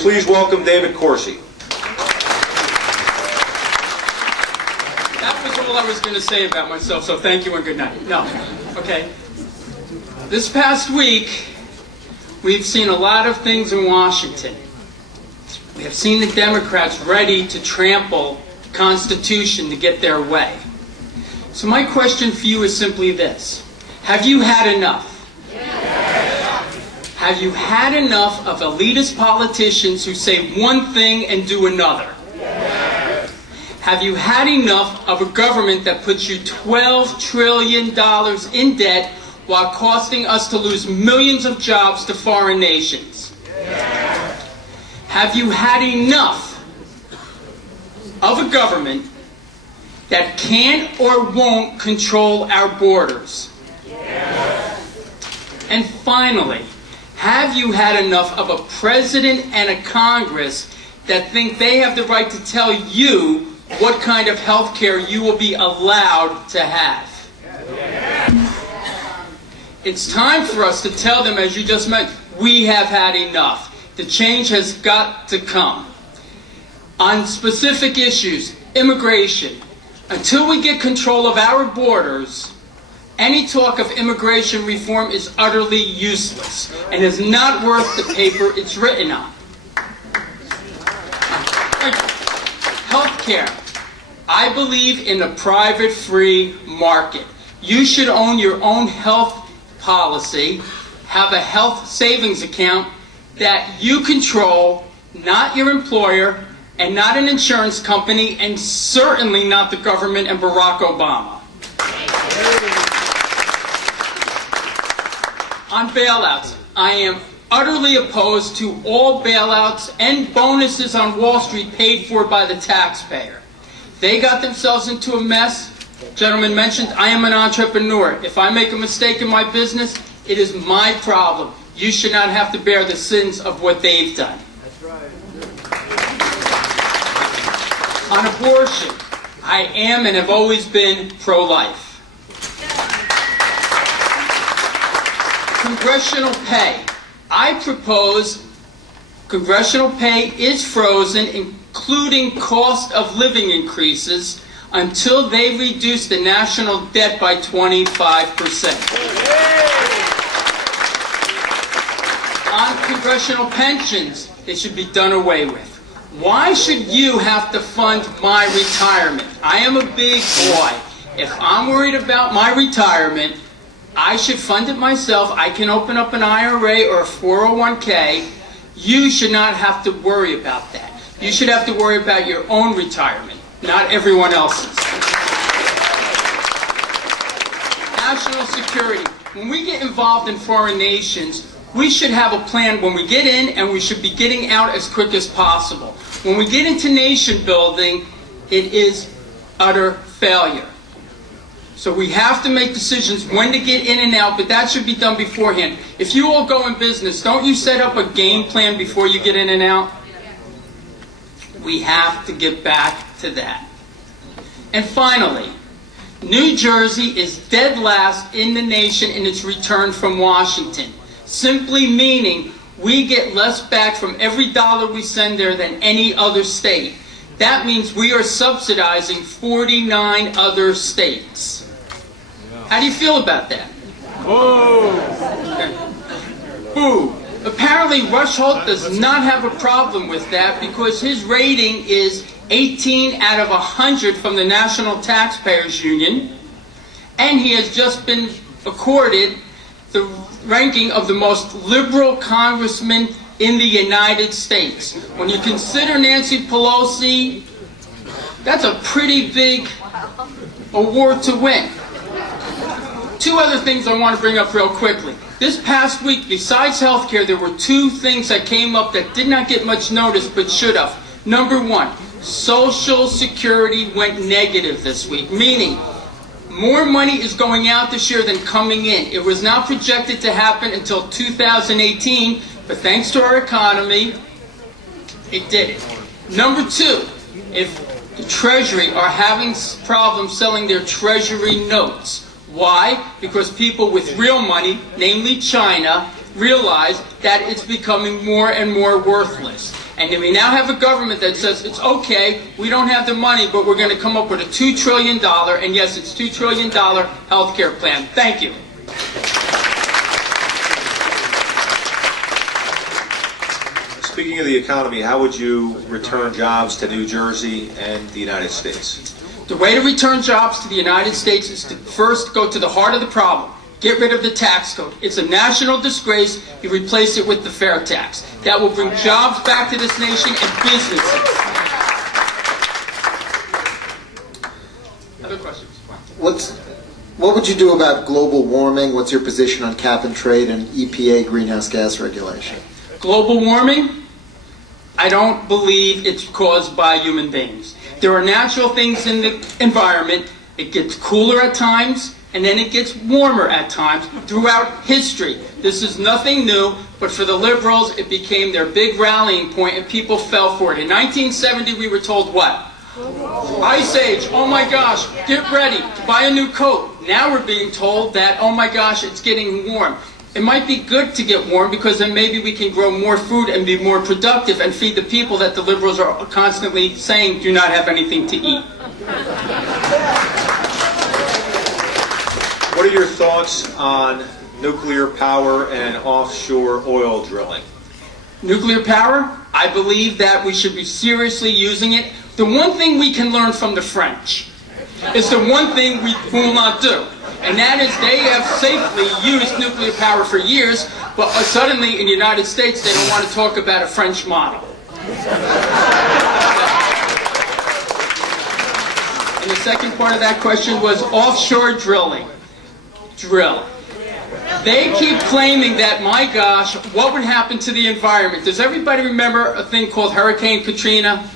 please welcome David Corsi. That was all I was going to say about myself, so thank you and good night. No. Okay. This past week, we've seen a lot of things in Washington. We have seen the Democrats ready to trample the Constitution to get their way. So my question for you is simply this. Have you had enough? Yes. Have you had enough of elitist politicians who say one thing and do another? Yes. Have you had enough of a government that puts you $12 trillion in debt while costing us to lose millions of jobs to foreign nations? Yes. Have you had enough of a government that can't or won't control our borders? Yes. And finally, have you had enough of a president and a Congress that think they have the right to tell you what kind of health care you will be allowed to have? Yes. It's time for us to tell them, as you just mentioned, we have had enough. The change has got to come. On specific issues, immigration, until we get control of our borders, any talk of immigration reform is utterly useless and is not worth the paper it's written on. Healthcare. I believe in a private free market. You should own your own health policy, have a health savings account that you control, not your employer, and not an insurance company, and certainly not the government and Barack Obama. On bailouts, I am utterly opposed to all bailouts and bonuses on Wall Street paid for by the taxpayer. They got themselves into a mess. Gentleman mentioned, I am an entrepreneur. If I make a mistake in my business, it is my problem. You should not have to bear the sins of what they've done. That's right. On abortion, I am and have always been pro-life. Congressional pay. I propose congressional pay is frozen, including cost of living increases, until they reduce the national debt by 25%. On congressional pensions, they should be done away with. Why should you have to fund my retirement? I am a big boy. If I'm worried about my retirement, I should fund it myself. I can open up an IRA or a 401k. You should not have to worry about that. You should have to worry about your own retirement, not everyone else's. National security. When we get involved in foreign nations, we should have a plan when we get in, and we should be getting out as quick as possible. When we get into nation building, it is utter failure. So we have to make decisions when to get in and out, but that should be done beforehand. If you all go in business, don't you set up a game plan before you get in and out? We have to get back to that. And finally, New Jersey is dead last in the nation in its return from Washington, simply meaning we get less back from every dollar we send there than any other state. That means we are subsidizing 49 other states. How do you feel about that? Boo! Apparently Rush Holt does not have a problem with that because his rating is 18 out of 100 from the National Taxpayers Union, and he has just been accorded the ranking of the most liberal congressman in the United States. When you consider Nancy Pelosi, that's a pretty big award to win. Two other things I want to bring up real quickly. This past week, besides healthcare, there were two things that came up that did not get much notice but should have. Number one, Social Security went negative this week, meaning more money is going out this year than coming in. It was not projected to happen until 2018, but thanks to our economy, it did it. Number two, if the Treasury are having problems selling their Treasury notes. Why? Because people with real money, namely China, realize that it's becoming more and more worthless. And then we now have a government that says, it's okay, we don't have the money, but we're going to come up with a $2 trillion, and yes, it's $2 trillion health care plan. Thank you. Speaking of the economy, how would you return jobs to New Jersey and the United States? The way to return jobs to the United States is to first go to the heart of the problem. Get rid of the tax code. It's a national disgrace. You replace it with the fair tax. That will bring jobs back to this nation and businesses. Other questions? What would you do about global warming? What's your position on cap and trade and EPA greenhouse gas regulation? Global warming, I don't believe it's caused by human beings. There are natural things in the environment. It gets cooler at times, and then it gets warmer at times throughout history. This is nothing new, but for the liberals, it became their big rallying point, and people fell for it. In 1970, we were told what? Ice Age, oh my gosh, get ready to buy a new coat. Now we're being told that, oh my gosh, it's getting warm. It might be good to get warm because then maybe we can grow more food and be more productive and feed the people that the liberals are constantly saying do not have anything to eat. What are your thoughts on nuclear power and offshore oil drilling? Nuclear power, I believe that we should be seriously using it. The one thing we can learn from the French is the one thing we will not do. And that is they have safely used nuclear power for years, but suddenly in the United States they don't want to talk about a French model. And the second part of that question was offshore drilling. Drill. They keep claiming that, my gosh, what would happen to the environment? Does everybody remember a thing called Hurricane Katrina?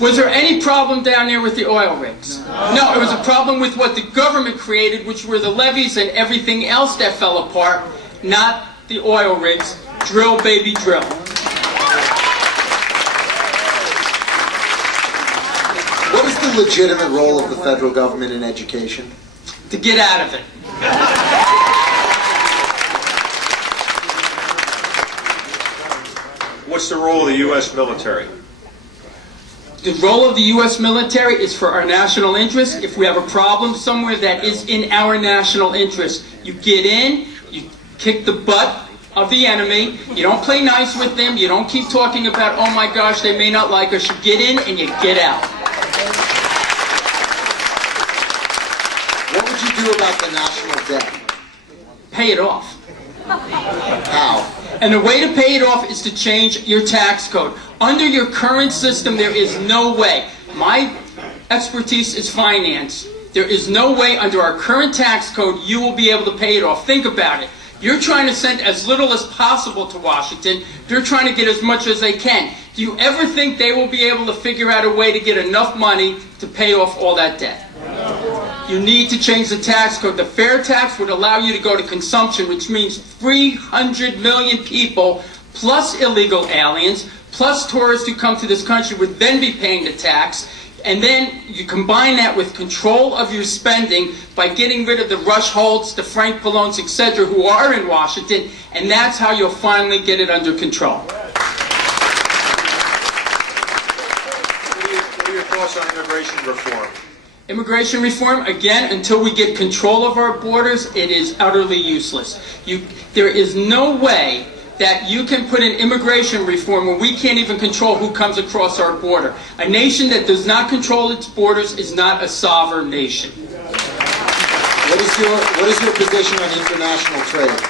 Was there any problem down there with the oil rigs? No, it was a problem with what the government created, which were the levees and everything else that fell apart, not the oil rigs. Drill, baby, drill. What is the legitimate role of the federal government in education? To get out of it. What's the role of the U.S. military? The role of the U.S. military is for our national interest. If we have a problem somewhere that is in our national interest, you get in, you kick the butt of the enemy, you don't play nice with them, you don't keep talking about, oh my gosh, they may not like us. You get in and you get out. What would you do about the national debt? Pay it off. How? And the way to pay it off is to change your tax code. Under your current system, there is no way. My expertise is finance. There is no way under our current tax code you will be able to pay it off. Think about it. You're trying to send as little as possible to Washington. They're trying to get as much as they can. Do you ever think they will be able to figure out a way to get enough money to pay off all that debt? You need to change the tax code. The fair tax would allow you to go to consumption, which means 300 million people, plus illegal aliens, plus tourists who come to this country would then be paying the tax. And then you combine that with control of your spending by getting rid of the Rush Holts, the Frank Pallones, etc., who are in Washington, and that's how you'll finally get it under control. What are your thoughts on immigration reform? Immigration reform, again, until we get control of our borders, it is utterly useless. There is no way that you can put in immigration reform when we can't even control who comes across our border. A nation that does not control its borders is not a sovereign nation. What is your position on international trade?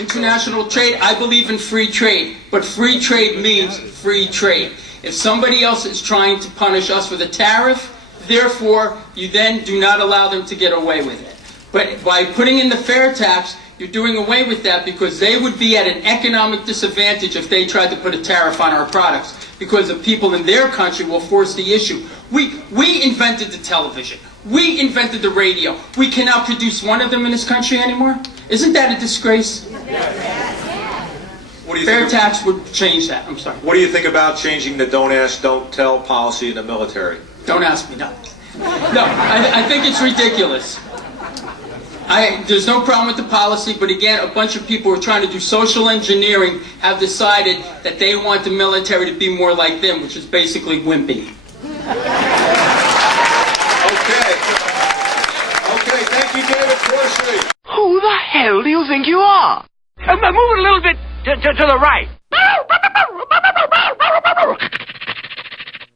International trade, I believe in free trade, but free trade means free trade. If somebody else is trying to punish us with a tariff, therefore, you then do not allow them to get away with it. But by putting in the fair tax, you're doing away with that because they would be at an economic disadvantage if they tried to put a tariff on our products, because the people in their country will force the issue. We invented the television. We invented the radio. We cannot produce one of them in this country anymore. Isn't that a disgrace? What do you Fair think tax would change that. I'm sorry. What do you think about changing the don't ask, don't tell policy in the military? Don't ask me nothing. No, I think it's ridiculous. There's no problem with the policy, but again, a bunch of people who are trying to do social engineering have decided that they want the military to be more like them, which is basically wimpy. Okay. Okay, thank you, David Corsi. Who the hell do you think you are? Move it a little bit to the right.